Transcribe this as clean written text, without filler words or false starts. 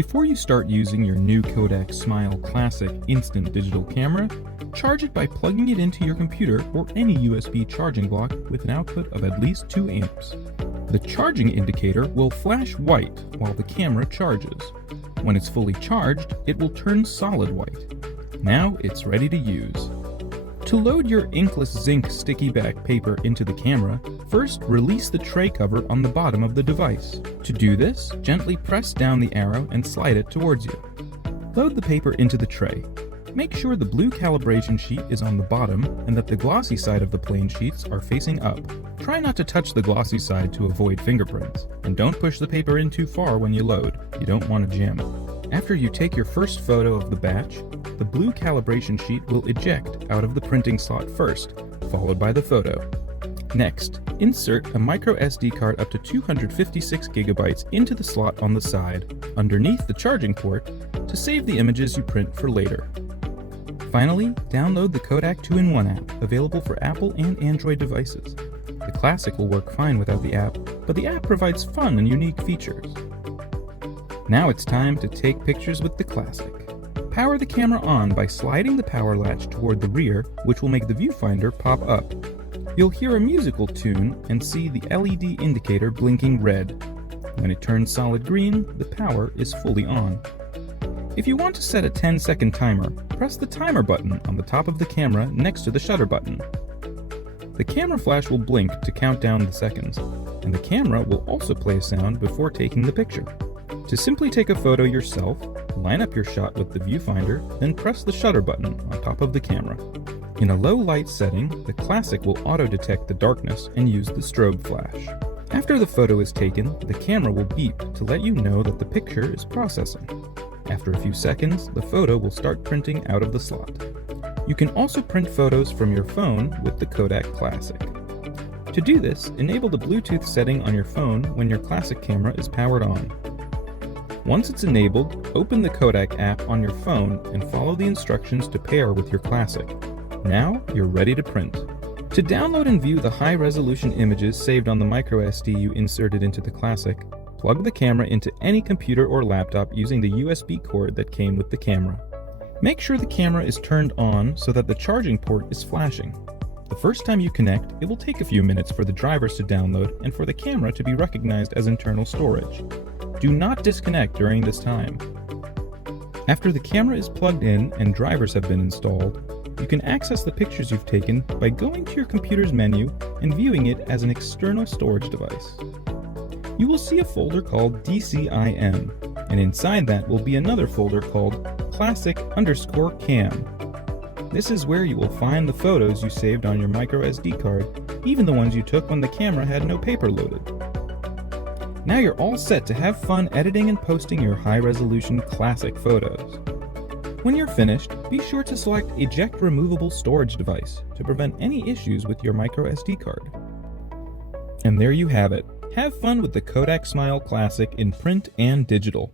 Before you start using your new Kodak Smile Classic instant digital camera, charge it by plugging it into your computer or any USB charging block with an output of at least 2 amps. The charging indicator will flash white while the camera charges. When it's fully charged, it will turn solid white. Now it's ready to use. To load your inkless Zink sticky back paper into the camera, first release the tray cover on the bottom of the device. To do this, gently press down the arrow and slide it towards you. Load the paper into the tray. Make sure the blue calibration sheet is on the bottom and that the glossy side of the plain sheets are facing up. Try not to touch the glossy side to avoid fingerprints, and don't push the paper in too far when you load. You don't want to jam it. After you take your first photo of the batch, the blue calibration sheet will eject out of the printing slot first, followed by the photo. Next, insert a micro SD card up to 256 gigabytes into the slot on the side, underneath the charging port, to save the images you print for later. Finally, download the Kodak 2-in-1 app, available for Apple and Android devices. The Classic will work fine without the app, but the app provides fun and unique features. Now it's time to take pictures with the Classic. Power the camera on by sliding the power latch toward the rear, which will make the viewfinder pop up. You'll hear a musical tune and see the LED indicator blinking red. When it turns solid green, the power is fully on. If you want to set a 10-second timer, press the timer button on the top of the camera next to the shutter button. The camera flash will blink to count down the seconds, and the camera will also play a sound before taking the picture. To simply take a photo yourself, line up your shot with the viewfinder, then press the shutter button on top of the camera. In a low light setting, the Classic will auto-detect the darkness and use the strobe flash. After the photo is taken, the camera will beep to let you know that the picture is processing. After a few seconds, the photo will start printing out of the slot. You can also print photos from your phone with the Kodak Classic. To do this, enable the Bluetooth setting on your phone when your Classic camera is powered on. Once it's enabled, open the Kodak app on your phone and follow the instructions to pair with your Classic. Now you're ready to print. To download and view the high-resolution images saved on the microSD you inserted into the Classic, plug the camera into any computer or laptop using the USB cord that came with the camera. Make sure the camera is turned on so that the charging port is flashing. The first time you connect, it will take a few minutes for the drivers to download and for the camera to be recognized as internal storage. Do not disconnect during this time. After the camera is plugged in and drivers have been installed, you can access the pictures you've taken by going to your computer's menu and viewing it as an external storage device. You will see a folder called DCIM, and inside that will be another folder called Classic_Cam. This is where you will find the photos you saved on your microSD card, even the ones you took when the camera had no paper loaded. Now you're all set to have fun editing and posting your high-resolution Classic photos. When you're finished, be sure to select Eject Removable Storage Device to prevent any issues with your microSD card. And there you have it. Have fun with the Kodak Smile Classic in print and digital.